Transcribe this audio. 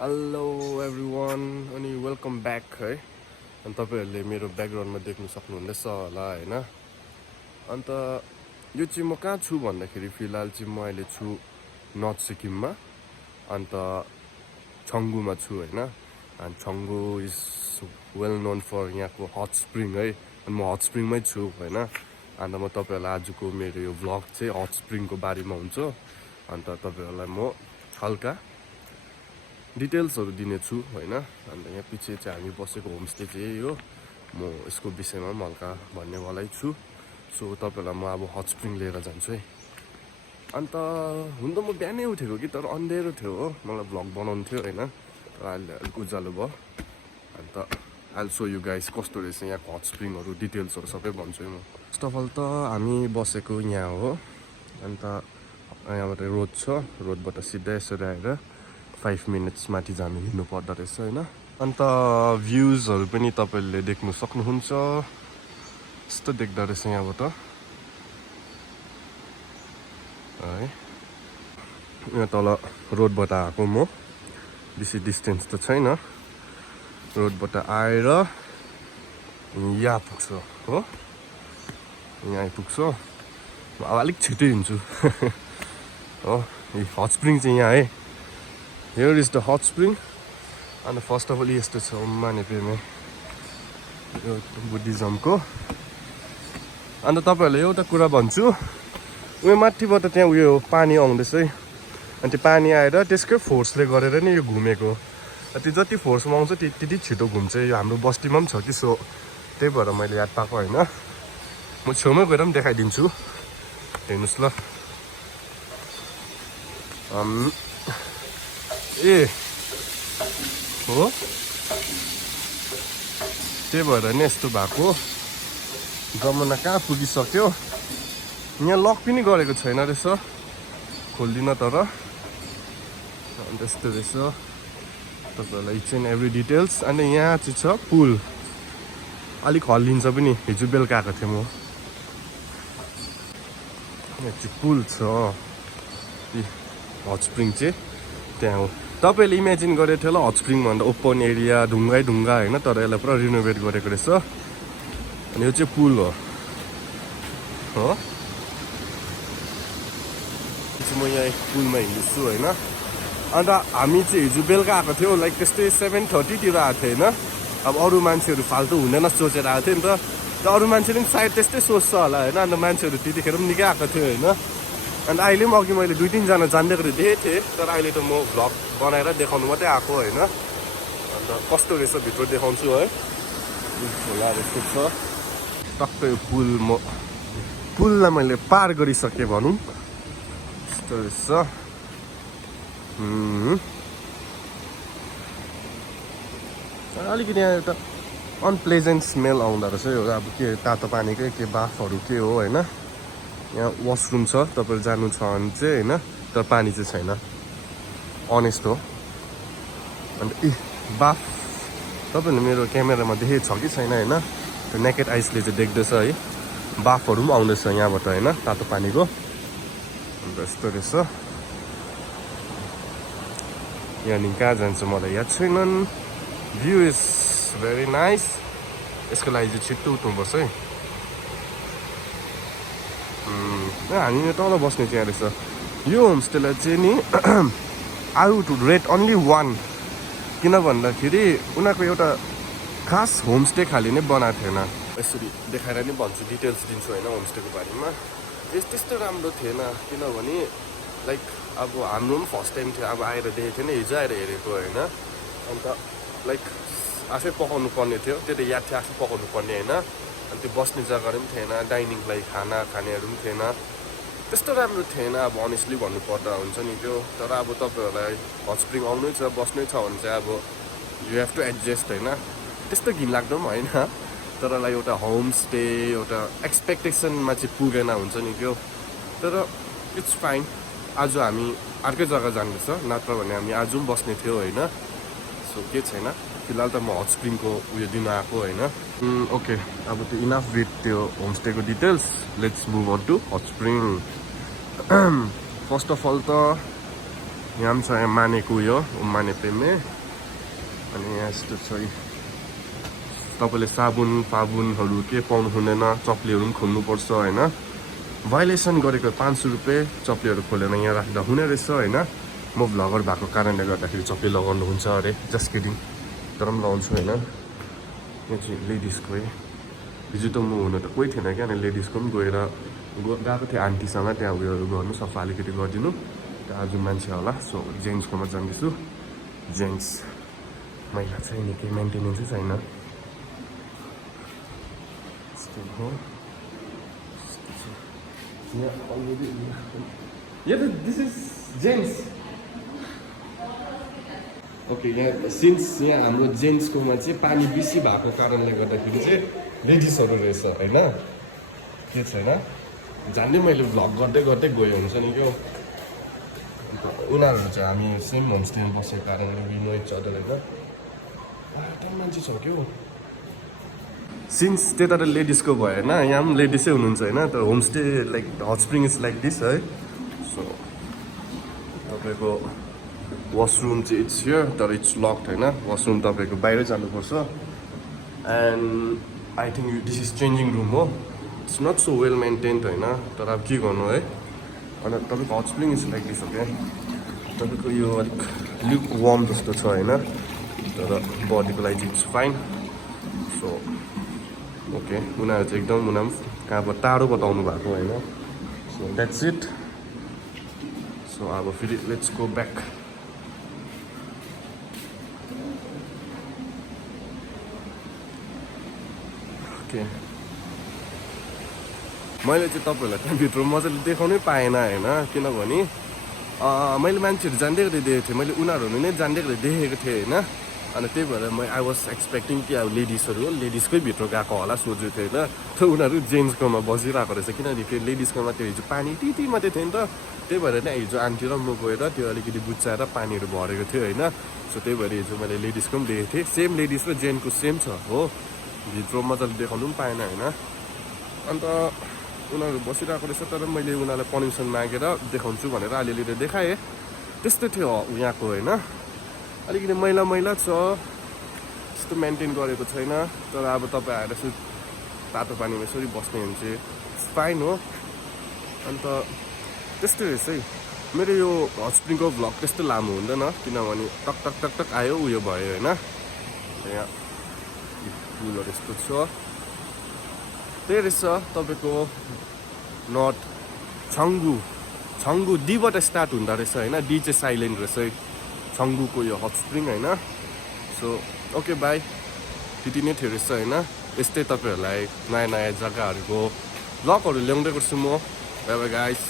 Hello everyone अनि welcome back है। अनि तपाईँहरूले मेरो ब्याकग्राउन्डमा देख्न सक्नुहुँदैछ होला होइन। अन्त यो चाहिँ म कहाँ छु भन्दाखेरि फिलहाल चाहिँ म अहिले छु नर्थ सिक्किममा। अन्त छङ्गुमा छु होइन। अनि Changu is well known for यहाँको हट स्प्रिङ है। अनि म हट स्प्रिङमै छु होइन। अन्त म तपाईँहरूलाई आजको मेरो यो भ्लग चाहिँ हट स्प्रिङको बारेमा हुन्छ। अन्त तपाईँहरूलाई म हल्का डिटेल्सहरू दिनेछु होइन। अन्त यहाँ पछि चाहिँ हामी बसेको होमस्टे चाहिँ यही हो। म यसको विषयमा पनि हल्का भन्नेवालै छु। सो तपाईँहरूलाई म अब हट स्प्रिङ लिएर जान्छु है। अन्त हुन त म बिहानै उठेको कि तर अँधेरो थियो हो, मलाई भ्लग बनाउनु थियो होइन। तर अहिले अलिक उज्यालो भयो। अन्त आइल सो यु गाइस कस्तो रहेछ यहाँको हट स्प्रिङहरू डिटेल्सहरू सबै भन्छु म। फर्स्ट अफ अल त हामी बसेको यहाँ हो। अन्त यहाँबाट रोड छ, रोडबाट सिधै यसरी आएर 5 मिनट्स माथि जानु हिँड्नु पर्दो रहेछ होइन। अन्त भ्युजहरू पनि तपाईँले देख्नु सक्नुहुन्छ। यस्तो देख्दो रहेछ यहाँबाट है। यहाँ तल रोडबाट आएको म, बेसी डिस्टेन्स त छैन। रोडबाट आएर यहाँ पुग्छु हो, यहाँ आइपुग्छु। म अब अलिक छिटै हिँड्छु हो। यो हट स्प्रिङ चाहिँ यहाँ है। Here is the hot spring. And first of all यस्तो छ मानेपेमे यो बुद्धिज्मको। अन्त तपाईँहरूलाई एउटा कुरा भन्छु, उयो माथिबाट त्यहाँ उयो पानी आउँदैछ है। अनि त्यो पानी आएर त्यसकै फोर्सले गरेर नि यो घुमेको। त्यो जति फोर्समा आउँछ त्यति छिटो घुम्छ। यो हाम्रो बस्तीमा पनि छ कि, सो त्यही भएर मैले याद पाएको होइन। म छेउमै गएर पनि देखाइदिन्छु, हेर्नुहोस् ल। ए हो, त्यही भएर नि यस्तो भएको। जमाना कहाँ पुगिसक्यो। यहाँ लक पनि गरेको छैन रहेछ, खोल्दिन तर। अन्त यस्तो रहेछ तपाईँहरूलाई इच एन्ड एभ्री डिटेल्स। अनि यहाँ चाहिँ छ पुल, अलिक हल्लिन्छ पनि। हिजो बेलुका आएको थिएँ म। यहाँ चाहिँ पुल छ, हट स्प्रिङ चाहिँ त्यहाँ हो। तपाईँहरूले इमेजिन गरेको थियो होला हट स्प्रिङ भन्दा ओपन एरिया ढुङ्गै ढुङ्गा होइन, तर यसलाई पुरा रिनोभेट गरेको रहेछ। अनि यो चाहिँ पुल हो। म यहाँ पुलमा हिँड्दैछु होइन। अन्त हामी चाहिँ हिजो बेलुका आएको थियौँ, लाइक त्यस्तै 7:30तिर आएको थियो होइन। अब अरू मान्छेहरू फाल्तु हुँदैन सोचेर आएको थियो नि त अरू मान्छेले पनि सायद त्यस्तै सोच्छ होला होइन। अन्त मान्छेहरू त्यतिखेर पनि निकै आएको थियो होइन। अन्त अहिले पनि अघि मैले 2-3जना जान्दै गरेर देखेको थिएँ, तर अहिले त म भ्लग बनाएर देखाउनु मात्रै आएको होइन। अन्त कस्तो रहेछ भित्र देखाउँछु है। खोला जस्तो छ टक्कै यो पुल। म पुललाई मैले पार गरिसकेँ भनौँ, यस्तो रहेछ। अलिकति यहाँ एउटा अनप्लेजेन्ट स्मेल आउँदो रहेछ यो। अब के तातो पानीकै के बाफहरू के हो होइन। यहाँ वासरुम छ, तपाईँहरू जानु छ भने चाहिँ होइन, तर पानी चाहिँ छैन, अनेस्ट हो। अन्त बाफ तपाईँहरूले मेरो क्यामेरामा देखेको छ कि छैन होइन, त्यो नेकेड आइसले चाहिँ देख्दैछ है। बाफहरू पनि आउँदैछ यहाँबाट होइन, तातो पानीको। अन्त यस्तो रहेछ। यहाँनिर कहाँ जान्छ मलाई याद छैनन्। View is very nice. यसको लागि चाहिँ छिट्टो उठ्नुपर्छ है। हामी तल बस्ने चाहिँ रहेछ। यो होमस्टेलाई चाहिँ नि आई वुड रेट ओन्ली 1, किन भन्दाखेरि उनीहरूको एउटा खास होमस्टे खाली नै बनाएको थिएन। यसरी देखाएर नि भन्छु, डिटेल्स दिन्छु होइन होमस्टेको बारेमा। त्यस्तो राम्रो थिएन, किनभने लाइक अब हाम्रो पनि फर्स्ट टाइम थियो। अब आएर देखेको थिएन, हिजो आएर हेरेको होइन। अन्त लाइक आफै पकाउनु पर्ने थियो, त्यो त याद थियो, आफै पकाउनु पर्ने होइन। अनि त्यो बस्ने जग्गाहरू पनि थिएन, डाइनिङ लागि खाना खानेहरू पनि थिएन, त्यस्तो राम्रो थिएन। अब अनेस्टली भन्नुपर्दा हुन्छ नि त्यो। तर अब तपाईँहरूलाई हट स्प्रिङ आउनै छ, बस्नै छ भने चाहिँ अब यु हेभ टु एडजस्ट होइन। त्यस्तो घिनलाग्दो पनि होइन, तर लाइक एउटा होमस्टे एउटा एक्सपेक्टेसनमा चाहिँ पुगेन हुन्छ नि त्यो। तर इट्स फाइन। आज हामी अर्कै जग्गा जाँदैछ, नत्र भने हामी आज पनि बस्ने थियो होइन। सो के छैन, फिलहाल त म हट स्प्रिङको उयो दिन आएको होइन। ओके, अब त्यो इनफ विथ त्यो होमस्टेको details. Let's move on to hot spring. First of all त यहाँ पनि छ यहाँ मानेको उयो माने पेमे अनि यहाँ यस्तो छ तपाईँले साबुन पाबुनहरू के पाउनु हुँदैन चप्लीहरू पनि खोल्नुपर्छ होइन भाइलेसन गरेको 500 रुपियाँ चप्लीहरू खोलेर यहाँ राख्दा हुने रहेछ होइन म भ्लगर भएको कारणले गर्दाखेरि चप्ली लगाउनु हुन्छ अरे जस्ट किडिङ तर पनि लगाउँछु होइन यहाँ चाहिँ लेडिजको है हिजो त म हुन त कोही थिएन क्या अनि लेडिजको पनि गएर गएको थिएँ आन्टीसँग त्यहाँ उयोहरू गर्नु सफा अलिकति गरिदिनु त्यहाँ आज मान्छे होला सो जेन्ट्सकोमा जाँदैछु जेन्ट्स महिला छैन केही मेन्टेनेन्सै छैन हो दिस इज जेन्ट्स ओके यहाँ सिन्स यहाँ हाम्रो जेन्ट्सकोमा चाहिँ पानी बेसी भएको कारणले गर्दाखेरि चाहिँ लेडिसहरू रहेछ होइन के छैन जान्दै मैले भ्लग गर्दै गर्दै गयो हुन्छ नि क्या उनीहरू चाहिँ हामी सेम होमस्टेमा बसेको कारणले वी नो इच अदर होइन एकदम मान्छे छ क्या सिन्स त्यता त लेडिसको भयो होइन यहाँ पनि लेडिसै हुनुहुन्छ होइन तर homestay like hot spring is like this है सो तपाईँको वासरुम चाहिँ इट्स हियर तर इट्स लक्ड होइन वासरुम तपाईँको बाहिरै जानुपर्छ and I think this is changing room हो it's not so well maintained होइन तर अब के गर्नु है अन्त तपाईँको hot spring is like this हो क्या तपाईँको यो अलिक लुक वार्म जस्तो छ होइन तर बडीको लागि चाहिँ इट्स फाइन सो ओके उनीहरू चाहिँ एकदम उनीहरू कहाँबाट टाढो बताउनु भएको होइन सो द्याट्स इट सो अब फेरि लेट्स गो ब्याक ओके मैले चाहिँ तपाईँहरूलाई त्यहाँभित्र मजाले देखाउनै पाएन होइन किनभने मैले मान्छेहरू जान्दै गर्दै देखेको थिएँ मैले उनीहरू नै जान्दै गर्दै देखेको थिएँ होइन अनि त्यही भएर म आई वाज एक्सपेक्टिङ कि अब लेडिसहरू हो लेडिसकै भित्र गएको होला सोचेको थिएँ होइन तर उनीहरू जेन्ट्सकोमा बसिरहेको रहेछ किनभने त्यो लेडिसकोमा त्यो हिजो पानी टिटी मात्रै थियो नि त त्यही भएर नै हिजो आन्टी र म गएर त्यो अलिकति बुच्चाएर पानीहरू भरेको थियो होइन सो त्यही भएर हिजो मैले लेडिसको पनि देखेको थिएँ सेम लेडिस र जेन्ट्सको सेम छ हो भित्र मजाले देखाउनु पनि पाएन होइन अन्त उनीहरू बसिरहेको रहेछ तर मैले उनीहरूलाई पर्मिसन मागेर देखाउँछु भनेर अलिअलि देखाएँ त्यस्तै थियो यहाँको होइन अलिकति मैला मैला छ त्यस्तो मेन्टेन गरेको छैन तर अब तपाईँ आएर यसो तातो पानीमा यसरी बस्ने भने चाहिँ फाइन हो अन्त त्यस्तै रहेछ है मेरो यो हट स्प्रिङको भ्लग त्यस्तो लामो हुँदैन किनभने टक टक टक टक आयो उयो भयो होइन यहाँ फुलहरू यस्तो छ त्यही रहेछ तपाईँको नर्थ छङ्गु डीबाट स्टार्ट हुँदो रहेछ होइन डी चाहिँ साइलेन्ट रहेछ छङ्गुको यो हट स्प्रिङ होइन सो ओके बाई त्यति नै थियो रहेछ होइन यस्तै तपाईँहरूलाई नयाँ नयाँ जग्गाहरूको भ्लगहरू ल्याउँदै गर्छु म बाइ बाइ गाइस